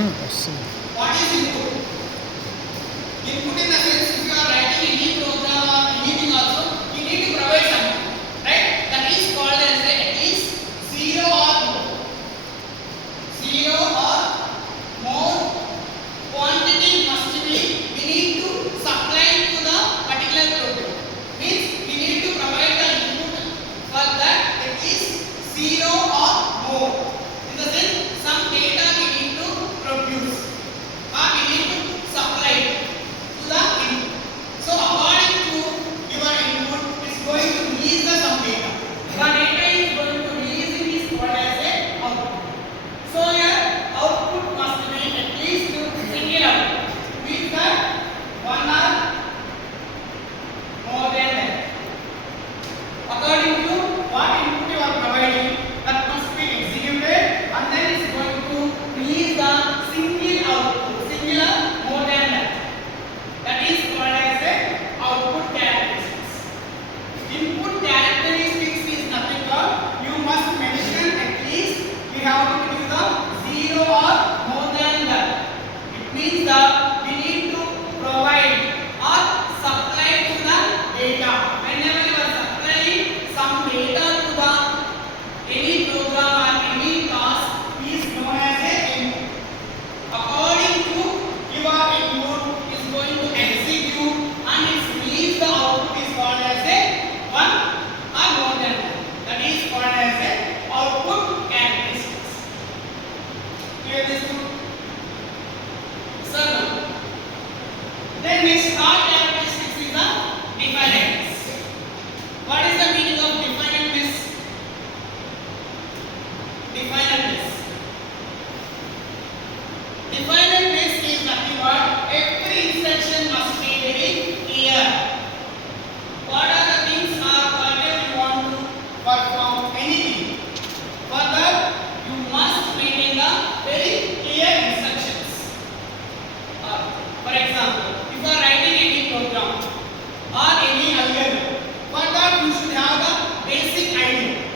వస్తుంది. What is input? Input in the sense if you are writing any program or anything also, you need to provide something, right? That is called as at least 0 or more. 0 or more quantity must be we need to supply to the particular program. Means we need to provide the input for that at least 0 or more. In the sense some data we need to produce or we need to supply to the input. So according to your input is going to release the some data. The data is going to release it is called as a output. So your output must be at least single output. Means that one or more than that. According to what input you are providing, that must be executed and then it's going to release the single output, singular more than that. That is called as a output characteristics. Input characteristics is nothing but you must mention at least we have to give the 0 or more than that. It means that we need to provide or supply to the data. Whenever you are supplying some data to the any program or any task is known as a input. According to your input is going to execute and its release the output is called as a 1 or more than that. That is called as a output characteristics. Clear this too? Sir, now. Then next third characteristics is the definiteness. What is the meaning of definiteness? Definiteness. Definiteness is nothing but every instruction must be very clear. What are the things or whatever you want to perform anything. For that you must maintain the very clear instructions. For example, if you are writing any program or any algorithm, for that you should have the basic idea.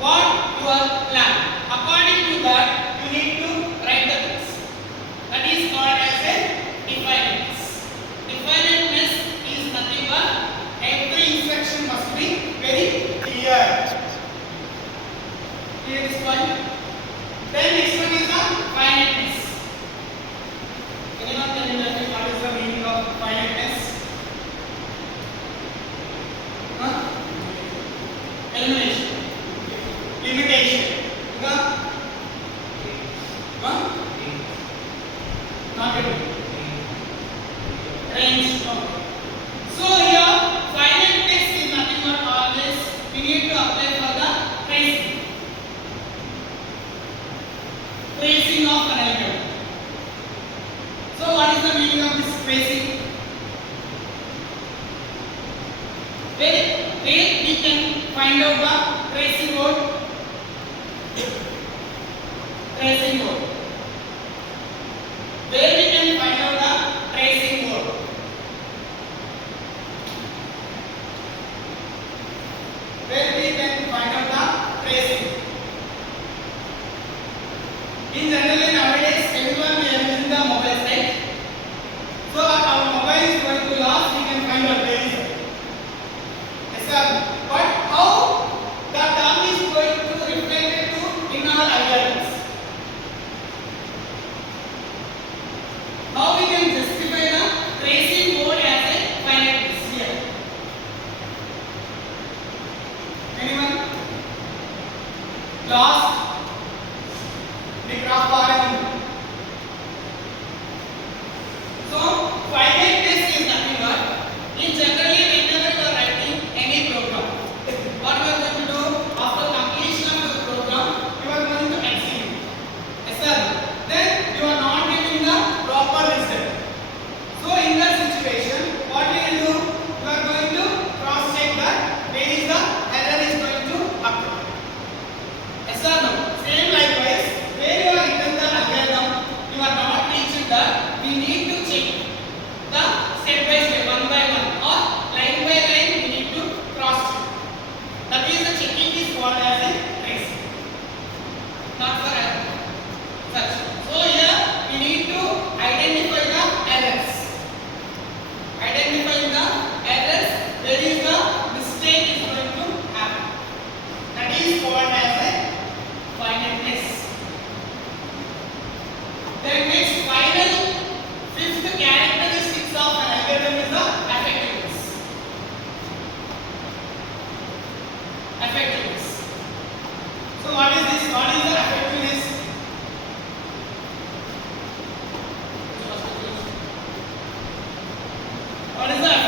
What your plan. According to that, you need to write the things. That is called as a definiteness. Definiteness is nothing but every instruction must be very clear. Clear this point? Then next one is the finiteness. Anyone can tell me what is the meaning of finiteness? Elimination. Limitation. Not it. Range. So here finiteness is nothing but always we need to apply for the tracing. Tracing of an algorithm. So what is the meaning of this tracing? Where we can find out the tracing code. Tracing code. Where we can find out the tracing code. Where we can find out the tracing. In generally nowadays everyone we are using the mobile, right? So our mobile is going to last, we can find out where is it. Yes sir. But how the term is going to reflected to in our algorithms? How we can justify the tracing code as a finiteness here? Anyone? Last the graph pattern. So finiteness is nothing but in generally whenever you are writing any program, what you are going to do after completion of the program, you are going to execute. Yes sir. Then you are not getting the proper result. What is that?